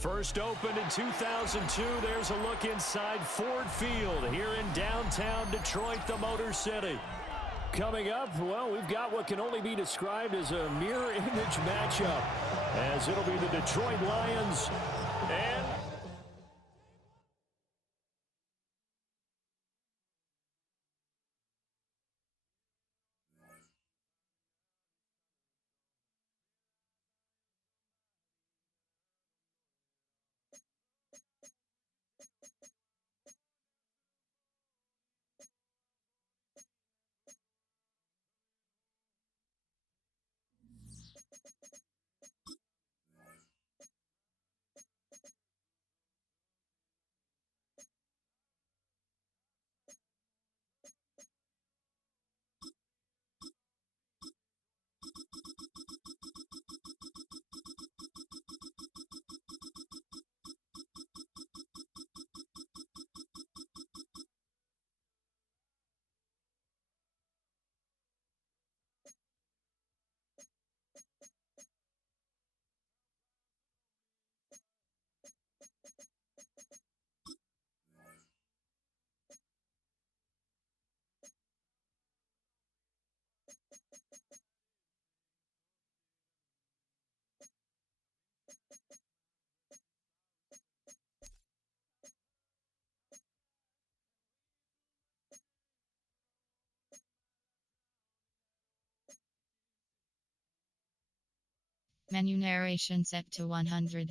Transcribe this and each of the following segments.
First opened in 2002, there's a look inside Ford Field here in downtown Detroit, the Motor City. Coming up, well, we've got what can only be described as a mirror image matchup, as it'll be the Detroit Lions and Menu narration set to 100.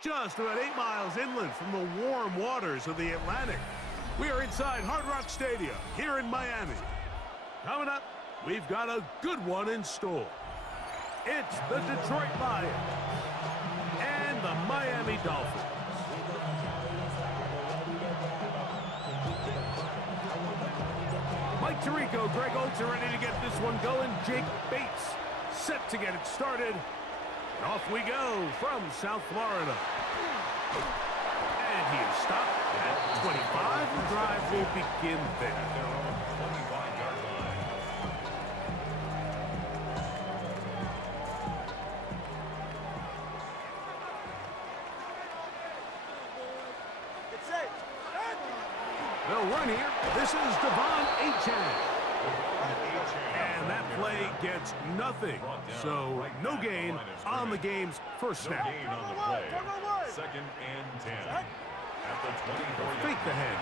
Just about 8 miles inland from the warm waters of the Atlantic, we are inside Hard Rock Stadium here in Miami. Coming up, we've got a good one in store. It's the Detroit Lions and the Miami Dolphins. Mike Tirico, Greg Oates are ready to get this one going. Jake Bates set to get it started. And off we go from South Florida. And he is stopped at 25. The drive will begin there. They'll run here. This is Devon Achane. And that play gets nothing. So no gain on the game's first snap. On the play. 2nd and 10. At the 24. Fake the hand.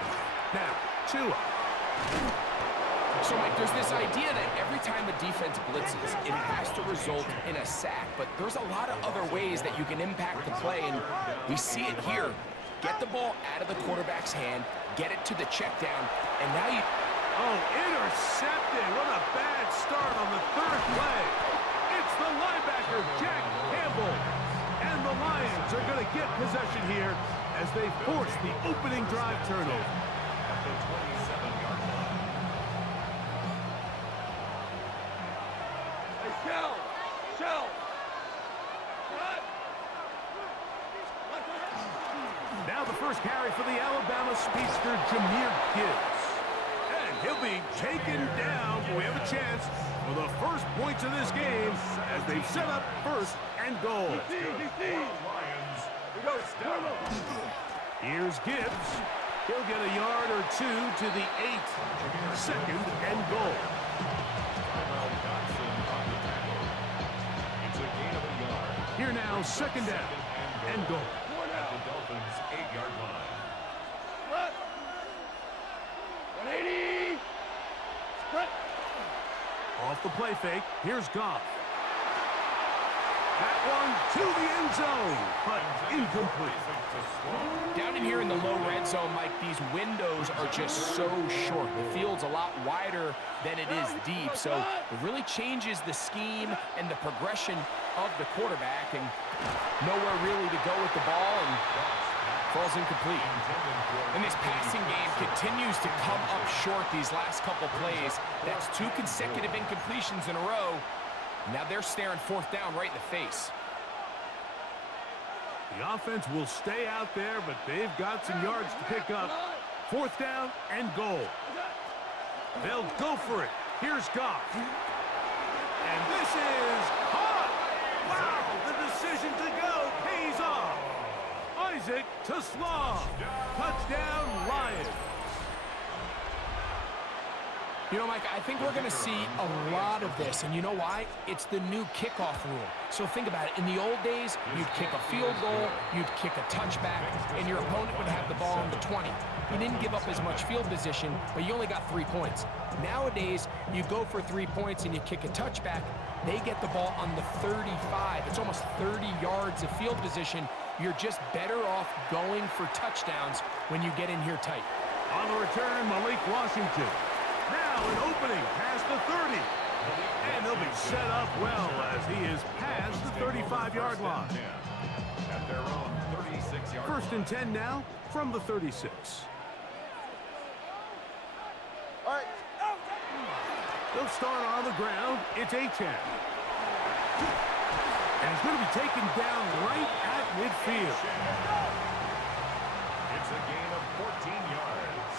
Now, Tua. So, Mike, there's this idea that every time a defense blitzes, it has to result in a sack. But there's a lot of other ways that you can impact the play, and we see it here. Get the ball out of the quarterback's hand, get it to the check down, and now you... Oh, intercepted. What a bad start on the third play. It's the linebacker, Jack Campbell. And the Lions are going to get possession here as they force the opening drive turnover. At the 27-yard line. Hey, Shell! Now the first carry for the Alabama speedster, Jahmyr Gibbs. And he'll be taken down. We have a chance for the first points of this game as they set up 1st and goal. Here's Gibbs. He'll get a yard or two to the 8. 2nd and goal. It's a gain of a yard. Here now, 2nd down and goal. At the Dolphins' 8-yard line. 180. Split. Off the play fake, here's Goff. That one to the end zone, but incomplete. Down in here in the low red zone, Mike, these windows are just so short. The field's a lot wider than it is deep, so it really changes the scheme and the progression of the quarterback, and nowhere really to go with the ball, and falls incomplete. And this passing game continues to come up short these last couple plays. That's 2 consecutive incompletions in a row. Now they're staring 4th down right in the face. The offense will stay out there, but they've got some yards to pick up. 4th down and goal. They'll go for it. Here's Goff. And this is caught. Wow, the decision to go pays off. Isaac to Slaw. Touchdown, Lions. You know, Mike, I think we're going to see a lot of this, and you know why? It's the new kickoff rule. So think about it. In the old days, you'd kick a field goal, you'd kick a touchback, and your opponent would have the ball on the 20. You didn't give up as much field position, but you only got 3 points. Nowadays, you go for 3 points and you kick a touchback, they get the ball on the 35. It's almost 30 yards of field position. You're just better off going for touchdowns when you get in here tight. On the return, Malik Washington. Now an opening past the 30. And they'll be set up well as he is past the 35-yard line. At their own 36-yard 1st and 10 now from the 36. All right. They'll start on the ground. It's Achane. And he's going to be taken down right at midfield. It's a gain of 14 yards.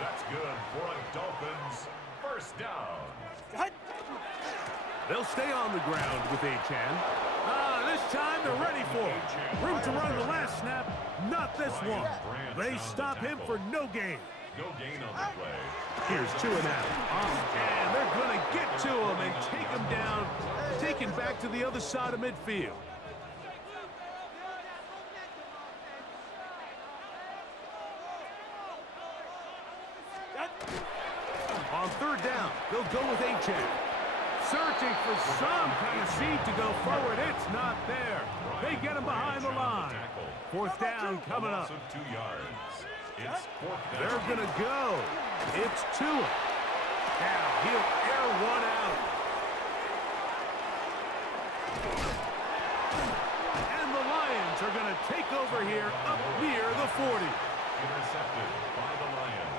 That's good for a Dolphins 1st down. They'll stay on the ground with Achane. This time they're ready for it. Room to run the last snap, not this one. They stop him for no gain. No gain on the play. Here's 2 and out. And they're going to get to him and take him down, take him back to the other side of midfield. On 3rd down, they'll go with Achane. Searching for some kind of seed to go forward. It's not there. They get him behind the line. 4th down coming up. 2 yards. It's 4th down. They're going to go. It's Tua. Now he'll air one out. And the Lions are going to take over here up near the 40. Intercepted by the Lions.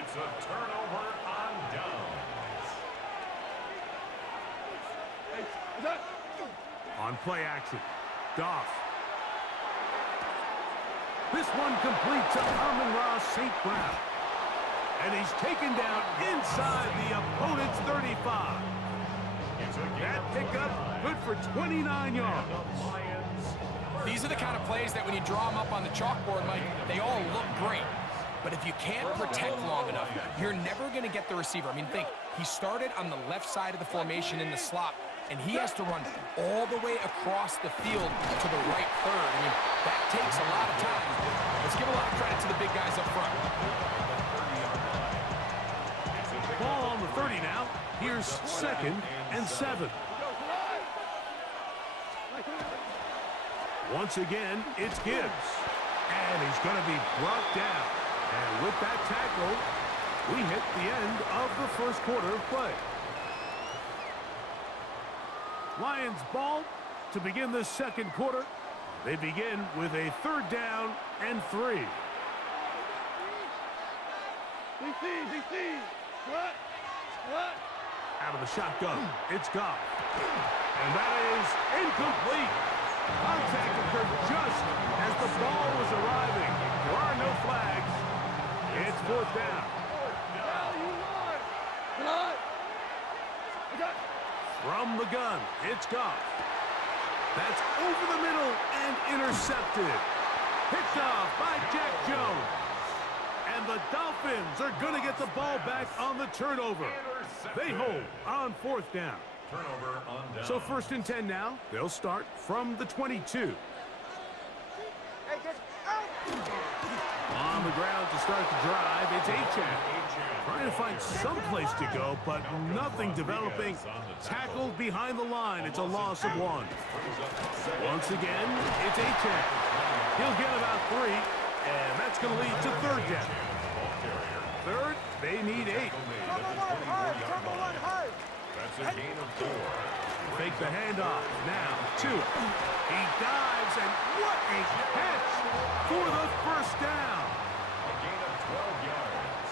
It's a turnover on downs. On play action, Goff. This one complete to Amon-Ra St. Brown. And he's taken down inside the opponent's 35. That pickup good for 29 yards. These are the kind of plays that when you draw them up on the chalkboard, Mike, they all look great. But if you can't protect long enough, you're never going to get the receiver. I mean, think, he started on the left side of the formation in the slot, and he has to run all the way across the field to the right third. I mean, that takes a lot of time. Let's give a lot of credit to the big guys up front. Ball on the 30 now. Here's 2nd and 7. Once again, it's Gibbs. And he's going to be brought down. And with that tackle, we hit the end of the 1st quarter of play. Lions ball to begin the 2nd quarter. They begin with a 3rd down and 3. Out of the shotgun, it's Goff. And that is incomplete. Contact occurred just as the ball was arriving. There are no flags. It's 4th down. From the gun, it's Goff. That's over the middle and intercepted. Picked off by Jack Jones. And the Dolphins are going to get the ball back on the turnover. They hold on 4th down. Turnover on down. So 1st and 10 now. They'll start from the 22. On the ground to start the drive, it's Achane. Trying to find some place to go, but nothing developing. Tackled behind the line. It's a loss of 1. Once again, it's Achane. He'll get about 3, and that's going to lead to third down. Third, they need 8. That's a gain of 4. Fake the handoff. Now, 2. He dives, and what a catch for the first down. A gain of 12 yards.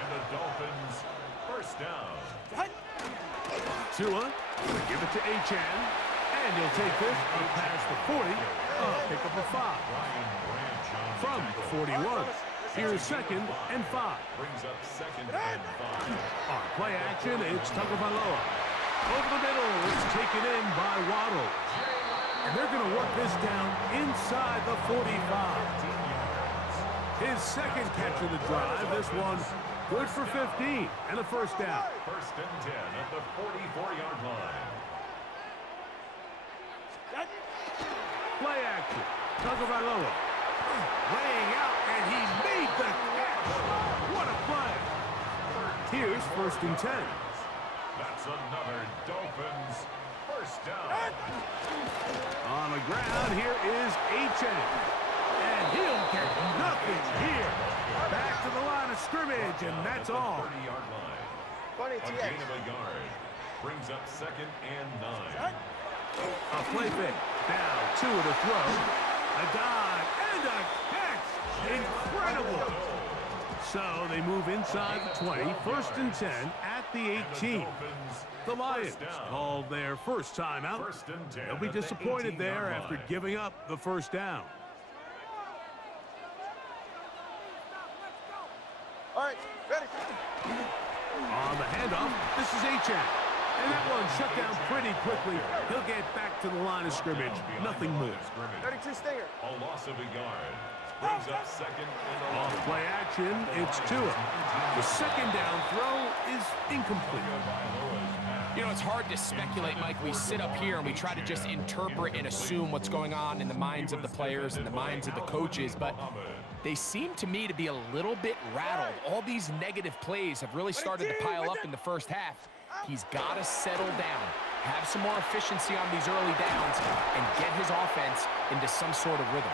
And the Dolphins first down. Tua, give it to Achan, and he'll take this up past the 40, pick up a 5. From the 41, here's 2nd and 5. Brings up 2nd and 5. On play action, it's Tagovailoa. Over the middle, it's taken in by Waddle. And they're going to work this down inside the 45. His second catch of the drive, this one good for 15 and a first down. First and 10 at the 44-yard line. Play action. Tagovailoa laying out, and he made the catch. What a play. Here's first and 10. That's another Dolphins first down. On the ground, here is Achan. And he'll get nothing here. Back to the line of scrimmage, and that's all. 30-yard line. A gain of a yard. Brings up 2nd and 9. A play fake. Now, 2 to throw. A dive and a catch. Incredible. So they move inside the 20. First and 10 at the 18. The Lions called their first timeout. First and 10. They'll be disappointed there after giving up the first down. All right, ready. On the handoff, this is Achan. And that one shut down pretty quickly. He'll get back to the line of scrimmage. Nothing more. 32 stinger. A loss of a yard. Brings up 2nd and 11. Off play action, it's Tua. The second down throw is incomplete. You know, it's hard to speculate, Mike. We sit up here and we try to just interpret and assume what's going on in the minds of the players and the minds of the coaches, but they seem to me to be a little bit rattled. All these negative plays have really started to pile up in the first half. He's got to settle down, have some more efficiency on these early downs, and get his offense into some sort of rhythm.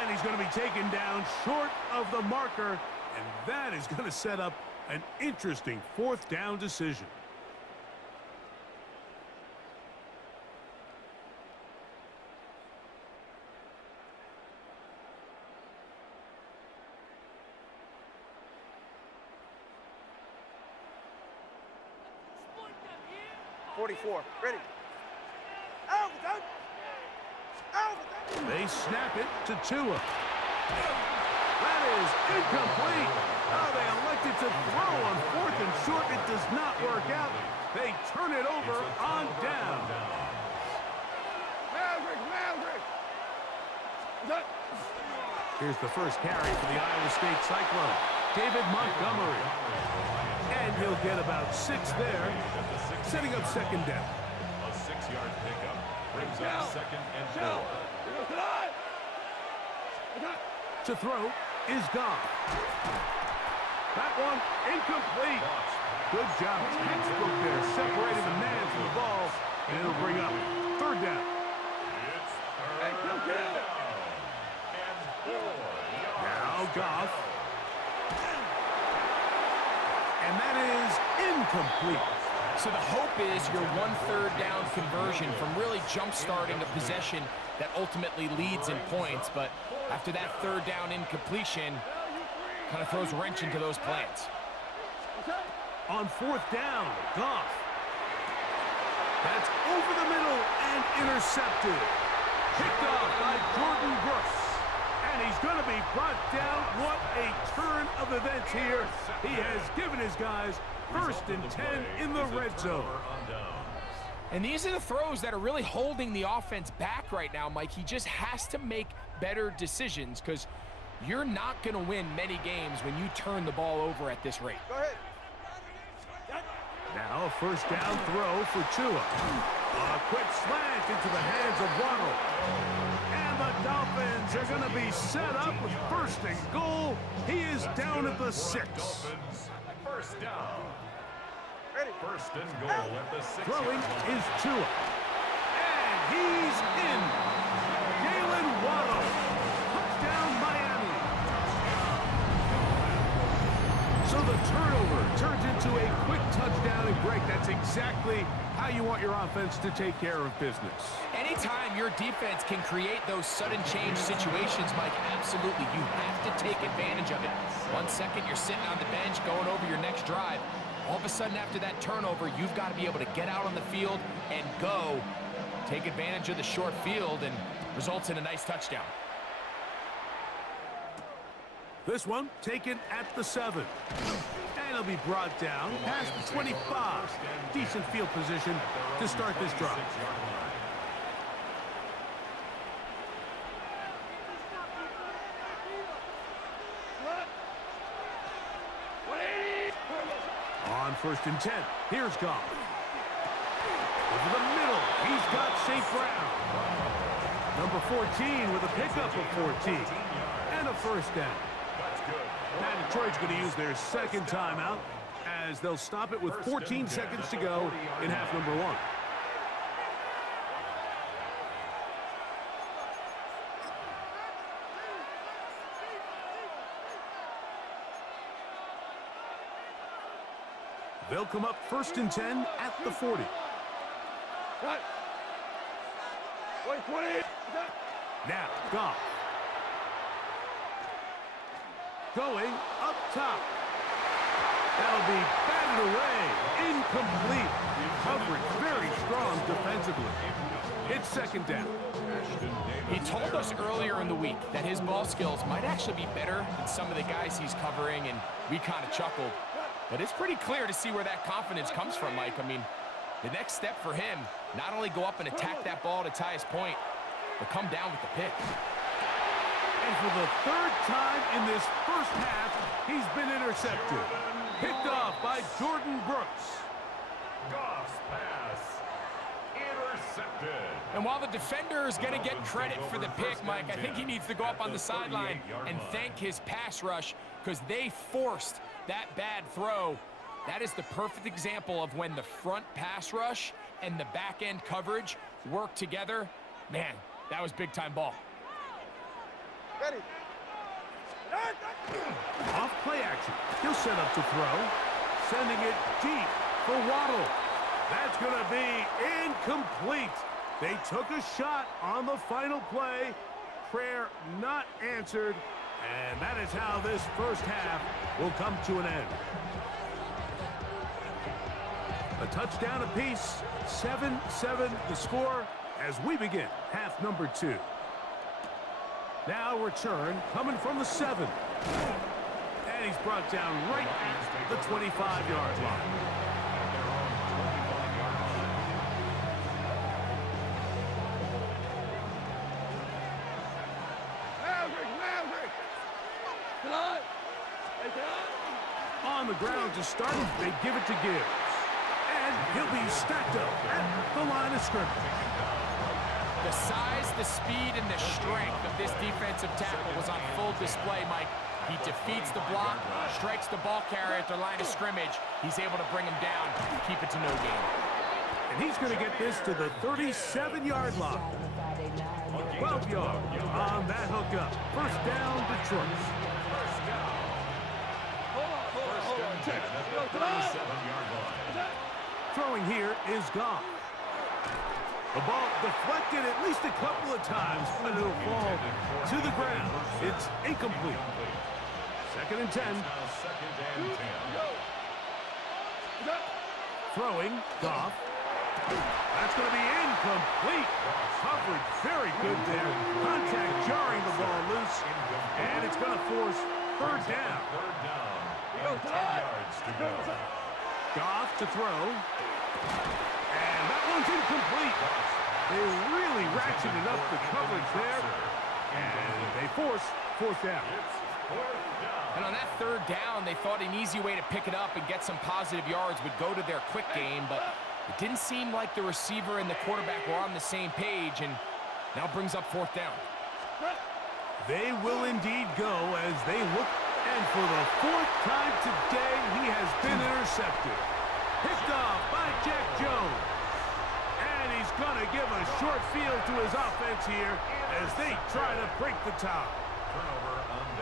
And he's going to be taken down short of the marker, and that is going to set up an interesting fourth down decision. Ready. They snap it to Tua. That is incomplete. Oh, they elected to throw on 4th and short. It does not work out. They turn it over on down. Here's the first carry for the Iowa State Cyclone, David Montgomery. And he'll get about 6 there, setting up second down. A 6-yard pickup brings up 2nd and 4. To throw is Goff. That one incomplete. Good job. Textbook there, separating the man from the ball, and it'll bring up third down. It's third down. And 4 yards. Now Goff. And that is incomplete. So the hope is your 1/3 down conversion from really jump-starting a possession that ultimately leads in points, but after that 3rd down incompletion, kind of throws a wrench into those plans. On 4th down, Goff. That's over the middle and intercepted. Picked off by Jordan Brooks. And he's going to be brought down. What a turn of events here. He has given his guys first and 10 in the red zone. And these are the throws that are really holding the offense back right now, Mike. He just has to make better decisions because you're not going to win many games when you turn the ball over at this rate. Go ahead. Now a first down throw for Tua. A quick slant into the hands of Waddle. And the Dolphins are going to be set up with first and goal. He is down at the 6. Dolphins first down. Ready. First and goal at the 6. Throwing is Tua. And he's in. Jalen Waddle the turnover turns into a quick touchdown. And Greg, that's exactly how you want your offense to take care of business. Anytime your defense can create those sudden change situations, Mike, absolutely, you have to take advantage of it. 1 second, you're sitting on the bench going over your next drive. All of a sudden, after that turnover, you've got to be able to get out on the field and go. Take advantage of the short field, and results in a nice touchdown. This one taken at the 7. And it'll be brought down past the 25. Decent field position to start this drive. On 1st and 10, here's Goff. Over the middle, he's got St. Brown. Number 14 with a pickup of 14. And a first down. Now Detroit's going to use their second timeout as they'll stop it with 14 seconds to go in half number 1. They'll come up 1st and 10 at the 40. Now, Goff. Going up top. That'll be batted away. Incomplete. Coverage very strong defensively. It's 2nd down. He told us earlier in the week that his ball skills might actually be better than some of the guys he's covering, and we kind of chuckled. But it's pretty clear to see where that confidence comes from, Mike. I mean, the next step for him, not only go up and attack that ball to tie his point, but come down with the pick. And for the 3rd time in this first half, he's been intercepted. Picked off by Jordan Brooks. Goff's pass intercepted. And while the defender is going to get credit for the pick, Mike, I think he needs to go up on the sideline and thank his pass rush because they forced that bad throw. That is the perfect example of when the front pass rush and the back end coverage work together. Man, that was big-time ball. Ready. Off play action. He'll set up to throw. Sending it deep for Waddle. That's going to be incomplete. They took a shot on the final play. Prayer not answered. And that is how this first half will come to an end. A touchdown apiece. 7-7 the score as we begin half number 2. Now return coming from the 7. And he's brought down right at the 25-yard line. On the ground to start, they give it to Gibbs. And he'll be stacked up at the line of scrimmage. The size, the speed, and the strength of this defensive tackle was on full display, Mike. He defeats the block, strikes the ball carrier at the line of scrimmage. He's able to bring him down, keep it to no gain. And he's going to get this to the 37-yard line. 12 yards on that hookup. First down, Detroit. Throwing here is Goff. The ball deflected at least a couple of times, but it'll fall to the ground. It's incomplete. 2nd and 10. Throwing, Goff. That's going to be incomplete. Coverage very good there. Contact jarring the ball loose. And it's going to force 3rd down. 10 yards to go. Goff to throw. And that one's incomplete. They really ratcheted up the coverage there. And they force 4th down. And on that 3rd down, they thought an easy way to pick it up and get some positive yards would go to their quick game, but it didn't seem like the receiver and the quarterback were on the same page, and now brings up 4th down. They will indeed go as they look, and for the 4th time today, he has been intercepted. Picked off by Jack Jones. And he's going to give a short field to his offense here as they try to break the tie.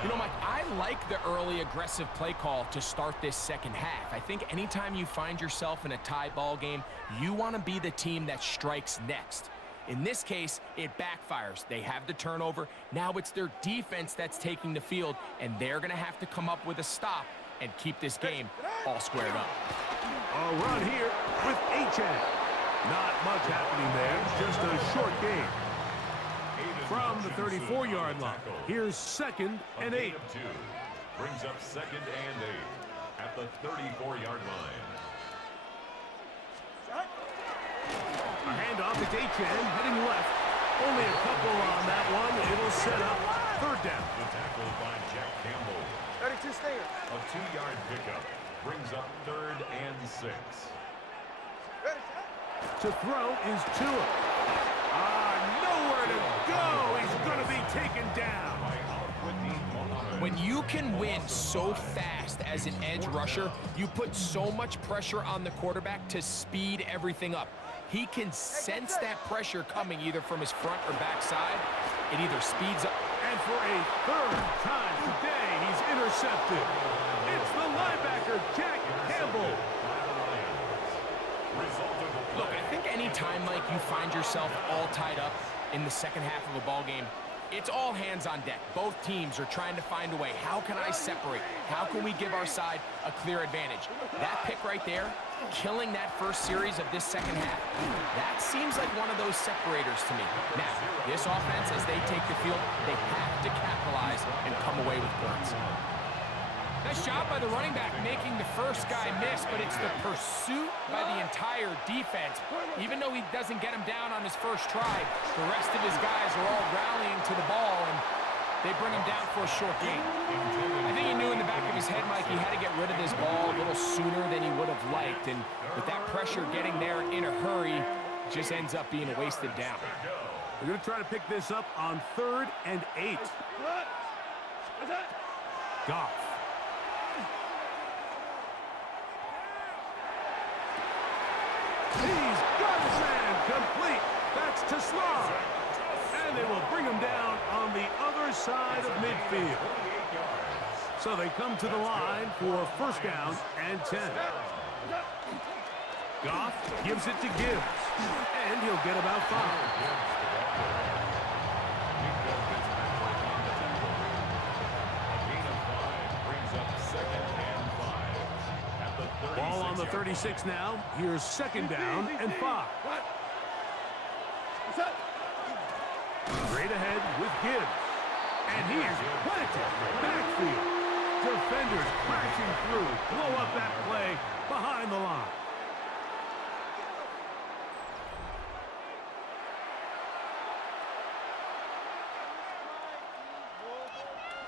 You know, Mike, I like the early aggressive play call to start this second half. I think anytime you find yourself in a tie ball game, you want to be the team that strikes next. In this case, it backfires. They have the turnover. Now it's their defense that's taking the field, and they're going to have to come up with a stop and keep this game all squared up. A run here with HN. Not much happening there, just a short game. From the 34-yard line, here's 2nd and 8. Brings up 2nd and 8 at the 34-yard line. A handoff to HN, heading left. Only a couple on that one. It'll set up 3rd down. The tackle by Jack Campbell. 32 staying. A 2-yard pickup brings up 3rd and 6. Ready. To throw is Tua. Nowhere to go. He's going to be taken down. When you can win so fast as an edge rusher, you put so much pressure on the quarterback to speed everything up. He can sense that pressure coming either from his front or back side. It either speeds up. And for a 3rd time today, he's intercepted. It's the linebacker, Jack Campbell. Look, I think any time, Mike, you find yourself all tied up in the second half of a ball game, it's all hands on deck. Both teams are trying to find a way. How can I separate? How can we give our side a clear advantage? That pick right there, killing that first series of this second half, that seems like one of those separators to me. Now, this offense, as they take the field, they have to capitalize and come away with points. Nice job by the running back making the first guy miss, but it's the pursuit by the entire defense. Even though he doesn't get him down on his first try, the rest of his guys are all rallying to the ball, and they bring him down for a short gain. I think he knew in the back of his head, Mike, he had to get rid of this ball a little sooner than he would have liked, and with that pressure getting there in a hurry, it just ends up being a wasted down. We're going to try to pick this up on 3rd and 8. Goff. He's got his man complete. That's to Slav. And they will bring him down on the other side of midfield. So they come to the line for 1st down and 10. Goff gives it to Gibbs. And he'll get about 5. Ball on the 36 now. Here's 2nd down and 5. Straight ahead with Gibbs. And he is planted. Backfield. Defenders crashing through. Blow up that play behind the line.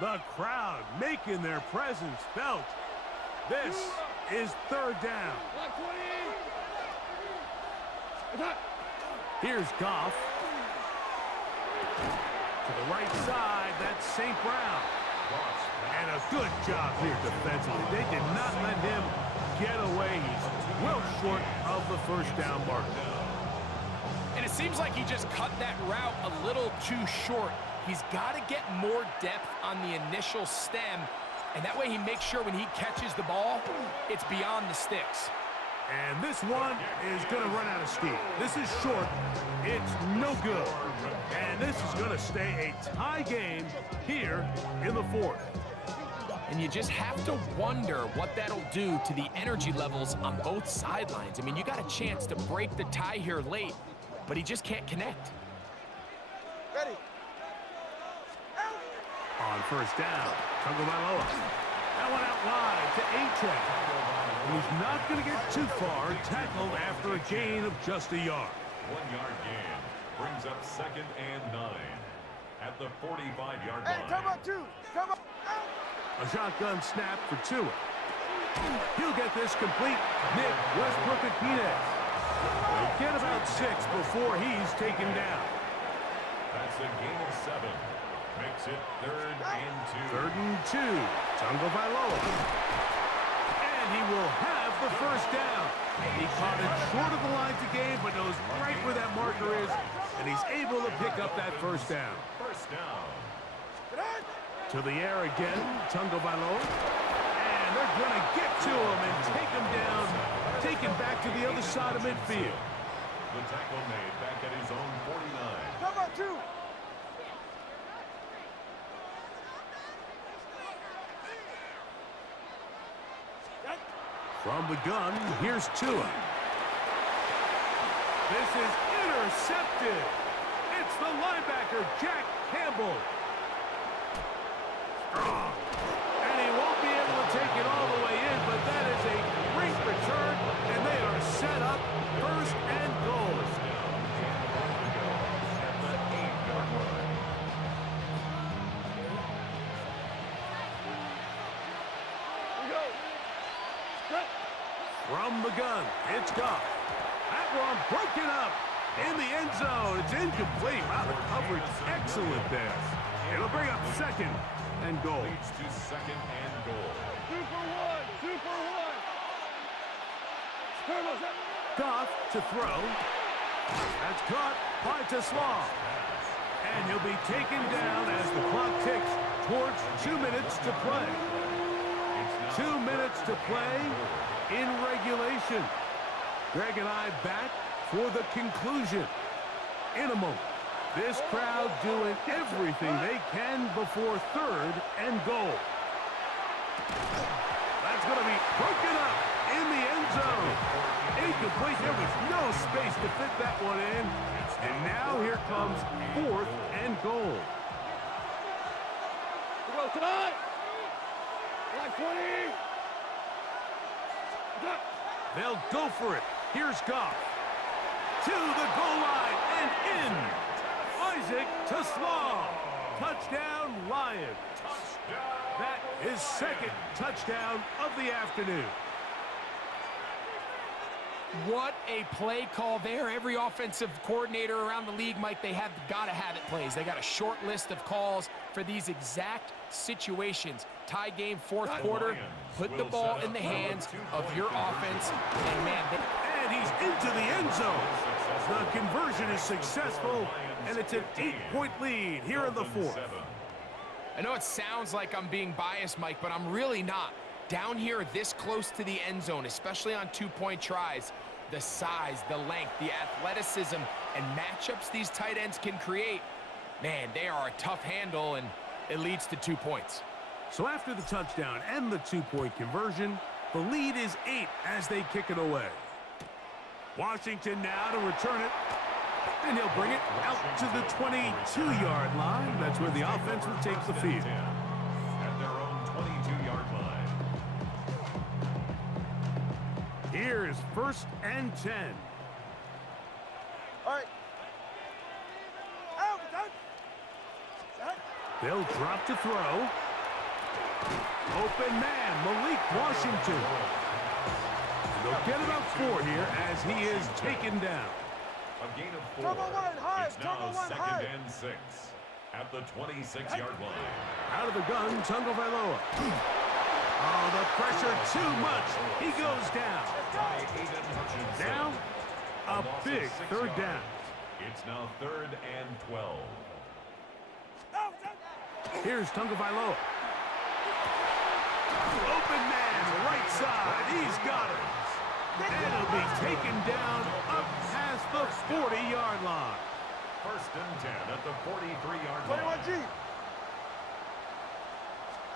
The crowd making their presence felt. This is 3rd down. Here's Goff. To the right side, that's St. Brown. And a good job here defensively. They did not let him get away. He's well short of the 1st down marker. And it seems like he just cut that route a little too short. He's got to get more depth on the initial stem, and that way he makes sure when he catches the ball, it's beyond the sticks. And this one is going to run out of steam. This is short. It's no good. And this is going to stay a tie game here in the 4th. And you just have to wonder what that'll do to the energy levels on both sidelines. I mean, you got a chance to break the tie here late, but he just can't connect. Ready. On 1st down, Tagovailoa. That one out wide to HN. He's not going to get too far, tackled after a gain of just a yard. 1-yard gain brings up 2nd and 9 at the 45-yard Hey, line. come up, 2. Come up. A shotgun snap for Tua. He'll get this complete. Nick Westbrook-Akines. They'll get about 6 before he's taken down. That's a gain of 7. Makes it 3rd and 2. 3rd and 2. Tagovailoa. And he will have the 1st down. He caught it short of the line to gain, but knows right where that marker is, and he's able to pick up that 1st down. 1st down. To the air again, Tagovailoa. And they're going to get to him and take him down, take him back to the other side of midfield. The tackle made back at his own 49. Come on, 2. From the gun, here's Tua. This is intercepted. It's the linebacker, Jack Campbell. Strong. And he won't be able to take it all the way in, but that is a great return, and they are set up first and goal. From the gun, it's Goff. That one broken up in the end zone. It's incomplete. Wow, the coverage excellent there. It'll bring up second and goal. Leads to second and goal. 2 for 1. 2 for 1. Goff to throw. That's caught by Slaw. And he'll be taken down as the clock ticks towards 2 minutes to play. 2 minutes to play in regulation. Greg and I back for the conclusion in a moment. This crowd doing everything they can before third and goal. That's going to be broken up in the end zone. Incomplete. There was no space to fit that one in. And now here comes fourth and goal. Go tonight. Like 20. They'll go for it. Here's Goff. To the goal line and in. Isaac to Slaw. Touchdown, Lions. That is second touchdown of the afternoon. What a play call there. Every offensive coordinator around the league, Mike, they have got to have it plays. They got a short list of calls for these exact situations. Tie game, fourth quarter. Put the ball in the hands of your offense. And, man, and he's into the end zone. The conversion is successful, and it's an 8-point lead here in the fourth. I know it sounds like I'm being biased, Mike, but I'm really not. Down here this close to the end zone, especially on two-point tries, the size, the length, the athleticism, and matchups these tight ends can create, man, they are a tough handle, and it leads to 2 points. So after the touchdown and the two-point conversion, the lead is 8 as they kick it away. Washington now to return it, and he'll bring it out to the 22-yard line. That's where the offense will take the field. At their own 22-yard line. Here's first and 10. All right. Out. They'll drop to throw. Open man, Malik Washington. And they'll get about 4 here as he is taken down. A gain of 4. Turbo one, high, It's now turbo one, second high. and 6 at the 26-yard line. Out of the gun, Tagovailoa. Oh, the pressure too much. He goes down. By Aiden Hutchinson. Now, a loss of big 6 third yards. down. It's now 3rd and 12. Here's Tagovailoa. Open man, right side. He's got it. And he'll be taken down up past the 40-yard line. 1st and 10 at the 43-yard line. 21G.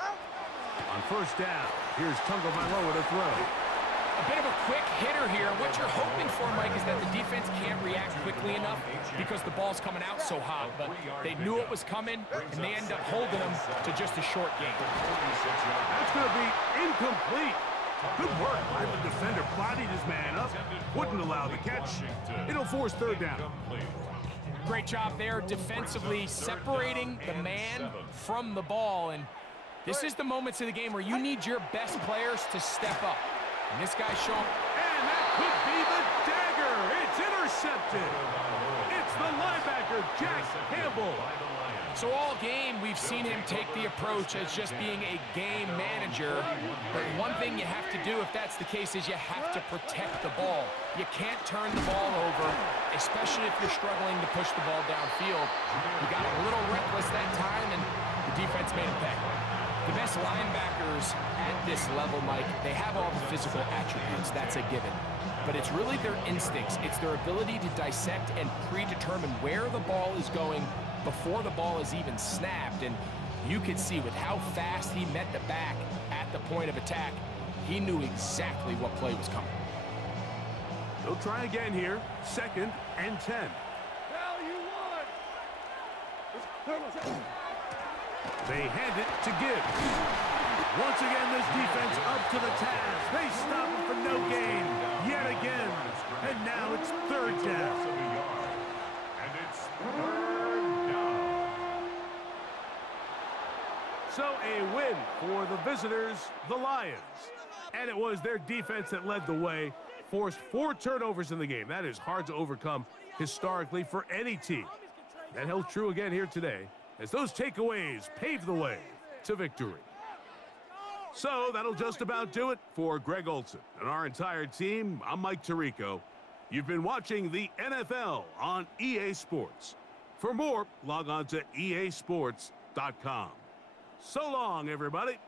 Out. On first down, here's Tagovailoa to throw. A bit of a quick hitter here. What you're hoping for, Mike, is that the defense can't react quickly enough because the ball's coming out so hot. But they knew it was coming, and they end up holding them to just a short game. That's going to be incomplete. Good work by the defender. Bodied his man up. Wouldn't allow the catch. It'll force third down. Great job there defensively, separating the man from the ball. And this is the moments of the game where you need your best players to step up. And this guy's showing. And that could be the dagger. It's intercepted. It's the linebacker, Jack Campbell. So all game, we've seen him take the approach as just being a game manager. But one thing you have to do, if that's the case, is you have to protect the ball. You can't turn the ball over, especially if you're struggling to push the ball downfield. He got a little reckless that time, and the defense defense made him pay. The best linebackers at this level, Mike, they have all the physical attributes. That's a given. But it's really their instincts. It's their ability to dissect and predetermine where the ball is going before the ball is even snapped. And you could see with how fast he met the back at the point of attack, he knew exactly what play was coming. They'll try again here. 2nd and 10. Now you won. They hand it to Gibbs. Once again, this defense up to the task. They stop him for no gain yet again. And now it's 3rd down. And it's 3rd down. So a win for the visitors, the Lions. And it was their defense that led the way, forced 4 turnovers in the game. That is hard to overcome historically for any team. That held true again here today, as those takeaways paved the way to victory. So that'll just about do it for Greg Olson and our entire team. I'm Mike Tirico. You've been watching the NFL on EA Sports. For more, log on to easports.com. So long, everybody.